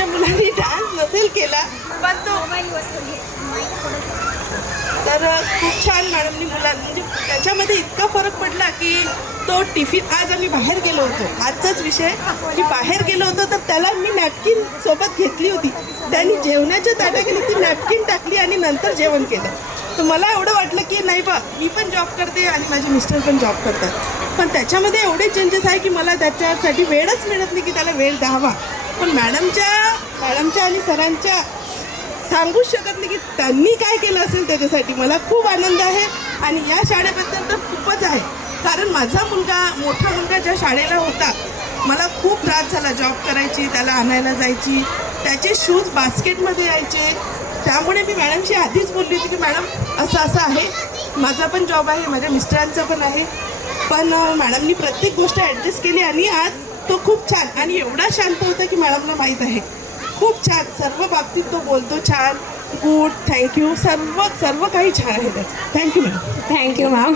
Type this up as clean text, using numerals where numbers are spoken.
माझ्या मुलांनी डान्स नसेल केला पण तो तर खूप छान मॅडमनी म्हणजे त्याच्यामध्ये इतका फरक पडला की तो टिफिन आज आम्ही बाहेर गेलो होतो, आजचाच विषय की बाहेर गेलो होतो तर त्याला मी नॅपकिन सोबत घेतली होती. त्यांनी जेवणाच्या ताटाखाली ती नॅपकिन टाकली आणि नंतर जेवण केलं. तर मला एवढं वाटलं की नाही बा, मी पण जॉब करते आणि माझे मिस्टर पण जॉब करतात, पण त्याच्यामध्ये एवढे चेंजेस आहे की मला त्याच्यासाठी वेळच मिळत नाही की त्याला वेळ द्यावा. पण मॅडमच्या आणि सरांच्या सांगूच शकत नाही की त्यांनी काय केलं असेल त्याच्यासाठी. मला खूप आनंद आहे आणि या शाळेबद्दल तर खूपच आहे, कारण माझा मोठा मुलगा ज्या शाळेला होता मला खूप त्रास झाला. जॉब करायची, त्याला आणायला जायची, त्याचे शूज बास्केटमध्ये यायचे. त्यामुळे मी मॅडमशी आधीच बोलली होती की मॅडम असं आहे, माझा पण जॉब आहे, माझ्या मिस्टरांचा पण आहे. पण मॅडमनी प्रत्येक गोष्ट ॲडजस्ट केली आणि आज तो खूप छान आणि एवढा शांत होता की मॅडमला माहीत आहे. खूप छान, सर्व बाबतीत तो बोलतो छान, गुड, थँक्यू, सर्व काही छान आहे त्याचं. Thank you ma'am. Thank you ma'am.